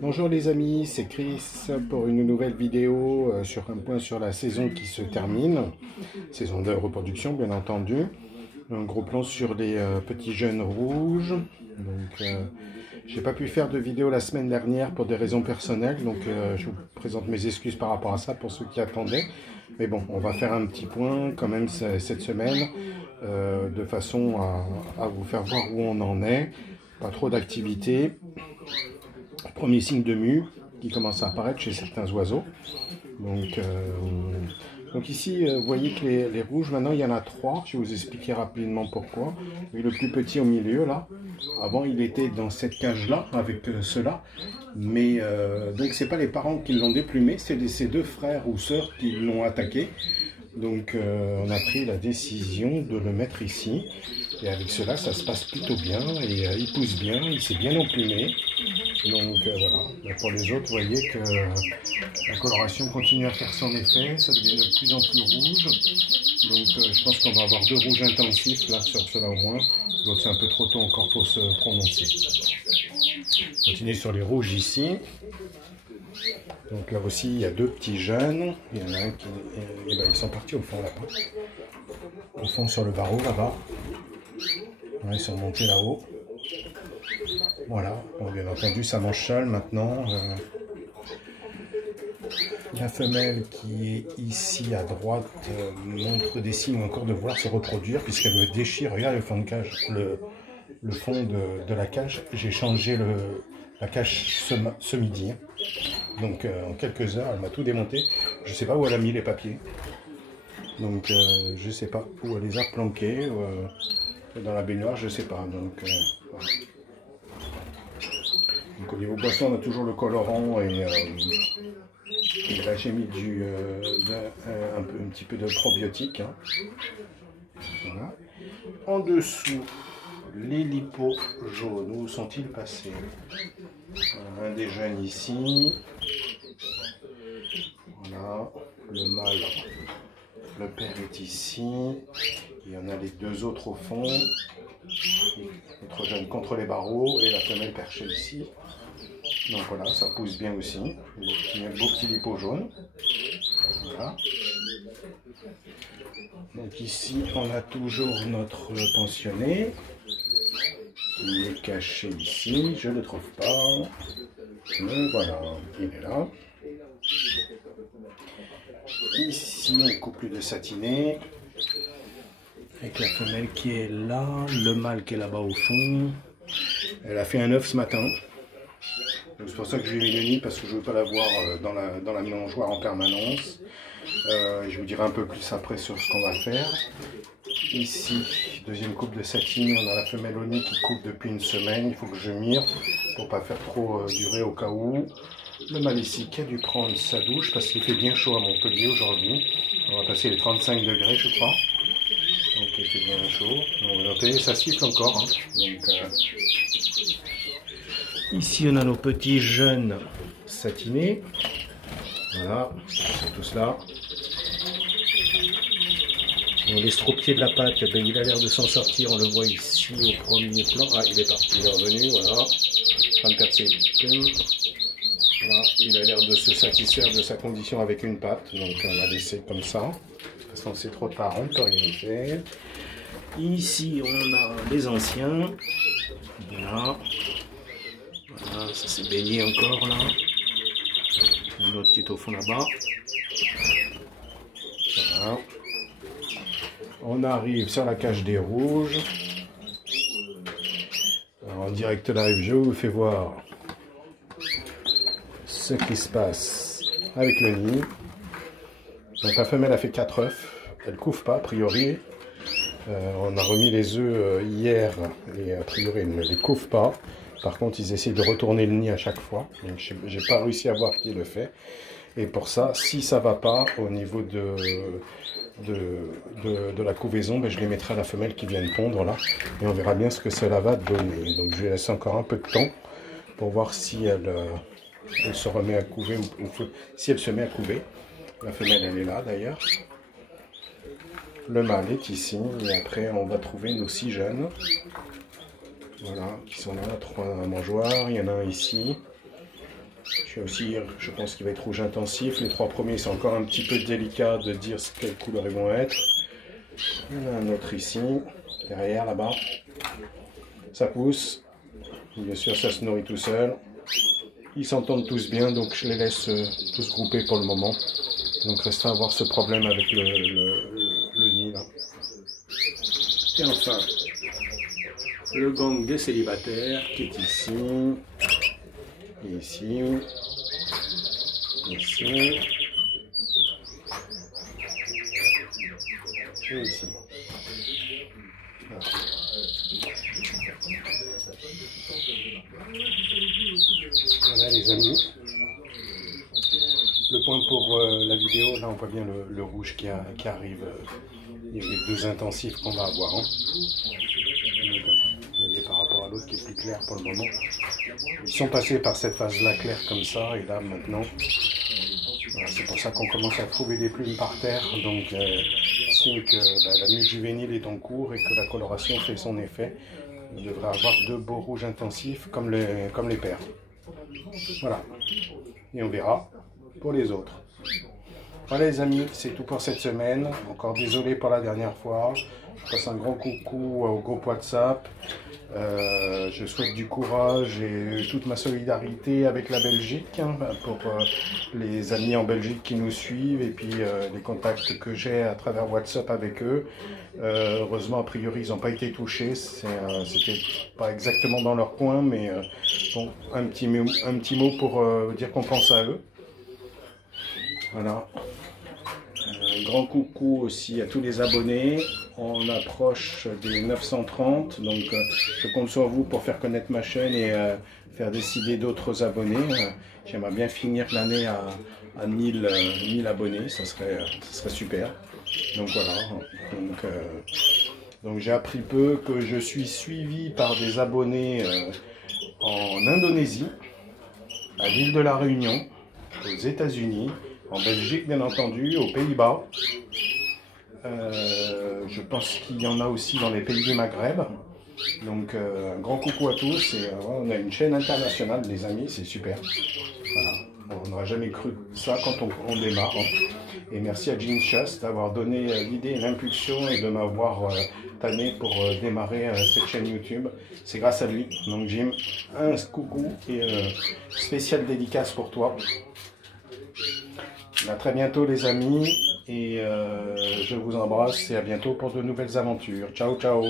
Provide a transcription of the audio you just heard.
Bonjour les amis, c'est Chris pour une nouvelle vidéo sur un point sur la saison qui se termine, saison de reproduction bien entendu. Un gros plan sur les petits jeunes rouges. Donc j'ai pas pu faire de vidéo la semaine dernière pour des raisons personnelles, donc je vous présente mes excuses par rapport à ça pour ceux qui attendaient. Mais bon, on va faire un petit point quand même cette semaine, de façon à vous faire voir où on en est. Pas trop d'activité. Premier signe de mue qui commence à apparaître chez certains oiseaux. Donc ici, vous voyez que les rouges, maintenant il y en a 3. Je vais vous expliquer rapidement pourquoi. Et le plus petit au milieu là, avant il était dans cette cage là avec ceux-là. Mais donc c'est pas les parents qui l'ont déplumé, c'est ses deux frères ou sœurs qui l'ont attaqué. Donc on a pris la décision de le mettre ici. Et avec cela, ça se passe plutôt bien. Et il pousse bien, il s'est bien emplumé. Donc voilà. Mais pour les autres, vous voyez que la coloration continue à faire son effet. Ça devient de plus en plus rouge. Donc je pense qu'on va avoir 2 rouges intensifs là sur cela au moins. Donc c'est un peu trop tôt encore pour se prononcer. On continue sur les rouges ici. Donc là aussi, il y a 2 petits jeunes. Il y en a un qui... Et ben, ils sont partis au fond là-bas. Au fond sur le barreau là-bas. Ouais, ils sont montés là-haut. Voilà. Bon, bien entendu, ça mange seul maintenant. La femelle qui est ici à droite montre des signes encore de vouloir se reproduire puisqu'elle me déchire. Regarde le fond de cage. Le fond de la cage. J'ai changé la cage ce midi. Donc en quelques heures, elle m'a tout démonté. Je ne sais pas où elle a mis les papiers. Donc je ne sais pas où elle les a planqués. Dans la baignoire, je ne sais pas. Donc, voilà. Donc au niveau boisson, on a toujours le colorant et là j'ai mis un petit peu de probiotique. Hein. Voilà. En dessous, les lipos jaunes, où sont-ils passés? Un des jeunes ici. Voilà, le mâle, le père est ici. Il y en a les 2 autres au fond. L'autre jeune contre les barreaux et la femelle perchée ici. Donc voilà, ça pousse bien aussi. Il y a un beau petit lipo jaune. Voilà. Donc ici, on a toujours notre pensionné. Il est caché ici, je ne le trouve pas. Mais voilà, il est là. Ici, un couple de satinés. Avec la femelle qui est là, le mâle qui est là-bas au fond. Elle a fait un œuf ce matin. C'est pour ça que je lui ai mis le nid, parce que je ne veux pas la voir dans la mangeoire en permanence. Je vous dirai un peu plus après sur ce qu'on va faire. Ici, deuxième couple de satine, on a la femelle au nid qui coupe depuis une semaine. Il faut que je mire pour ne pas faire trop durer au cas où. Le mâle ici qui a dû prendre sa douche parce qu'il fait bien chaud à Montpellier aujourd'hui. On va passer les 35 degrés je crois. Donc il fait bien chaud. Donc, ça siffle encore. Hein. Donc, ici on a nos petits jeunes satinés. Voilà, c'est tout cela. L'estropié de la patte, ben, il a l'air de s'en sortir. On le voit ici au premier plan. Ah, il est parti, il est revenu. Voilà, en train de perdre ses plumes. Voilà, il a l'air de se satisfaire de sa condition avec une patte. Donc on va laisser comme ça. Parce qu'on c'est trop tard, on ne peut rien faire. Ici, on a les anciens. Voilà. Voilà, ça s'est baigné encore là. Un autre qui est au fond là-bas. Voilà. On arrive sur la cage des rouges. Alors, en direct live, je vous fais voir ce qui se passe avec le nid. Donc la femelle a fait 4 œufs. Elle ne couve pas a priori. On a remis les œufs hier et a priori ils ne les couvent pas. Par contre ils essaient de retourner le nid à chaque fois. Donc j'ai pas réussi à voir qui le fait. Et pour ça, si ça va pas au niveau de la couvaison, ben je les mettrai à la femelle qui vient de pondre là. Et on verra bien ce que cela va donner. Donc je vais laisser encore un peu de temps pour voir si elle se remet à couver ou si elle se met à couver. La femelle elle est là d'ailleurs. Le mâle est ici, et après on va trouver nos 6 jeunes. Voilà, qui sont là, 3 mangeoires, il y en a un ici. Je pense qu'il va être rouge intensif. Les 3 premiers, c'est encore un petit peu délicat de dire quelle couleur ils vont être. Il y en a un autre ici, derrière, là-bas. Ça pousse. Bien sûr, ça se nourrit tout seul. Ils s'entendent tous bien, donc je les laisse tous grouper pour le moment. Donc reste à voir ce problème avec le nid là. Et enfin, le gang des célibataires qui est ici, et ici, ici, et ici. Voilà. Voilà les amis. Le point pour la vidéo, là on voit bien le rouge qui arrive. Il y a les 2 intensifs qu'on va avoir. Hein. Vous voyez par rapport à l'autre qui est plus clair pour le moment. Ils sont passés par cette phase-là claire comme ça, et là maintenant, voilà, c'est pour ça qu'on commence à trouver des plumes par terre. Donc signe que la mue juvénile est en cours et que la coloration fait son effet. On devrait avoir 2 beaux rouges intensifs comme les pères. Voilà. Et on verra pour les autres. Voilà les amis, c'est tout pour cette semaine. Encore désolé pour la dernière fois. Je passe un grand coucou au groupe WhatsApp. Je souhaite du courage et toute ma solidarité avec la Belgique, hein, pour les amis en Belgique qui nous suivent et puis les contacts que j'ai à travers WhatsApp avec eux. Heureusement, a priori, ils n'ont pas été touchés. C'était pas exactement dans leur coin, mais bon, un petit mot pour dire qu'on pense à eux. Voilà. Un grand coucou aussi à tous les abonnés. On approche des 930, donc je compte sur vous pour faire connaître ma chaîne et faire décider d'autres abonnés. J'aimerais bien finir l'année à 1000 abonnés, ça serait super. Donc voilà. Donc j'ai appris peu que je suis suivi par des abonnés en Indonésie, à l'île de la Réunion, aux États-Unis, en Belgique bien entendu, aux Pays-Bas. Je pense qu'il y en a aussi dans les pays du Maghreb. Donc un grand coucou à tous. Et on a une chaîne internationale, les amis, c'est super. Voilà. On n'aurait jamais cru ça quand on démarre. Hein. Et merci à Jim Chas d'avoir donné l'idée et l'impulsion et de m'avoir tanné pour démarrer cette chaîne YouTube. C'est grâce à lui. Donc Jim, un coucou et spécial dédicace pour toi. À très bientôt les amis et je vous embrasse et à bientôt pour de nouvelles aventures. Ciao ciao.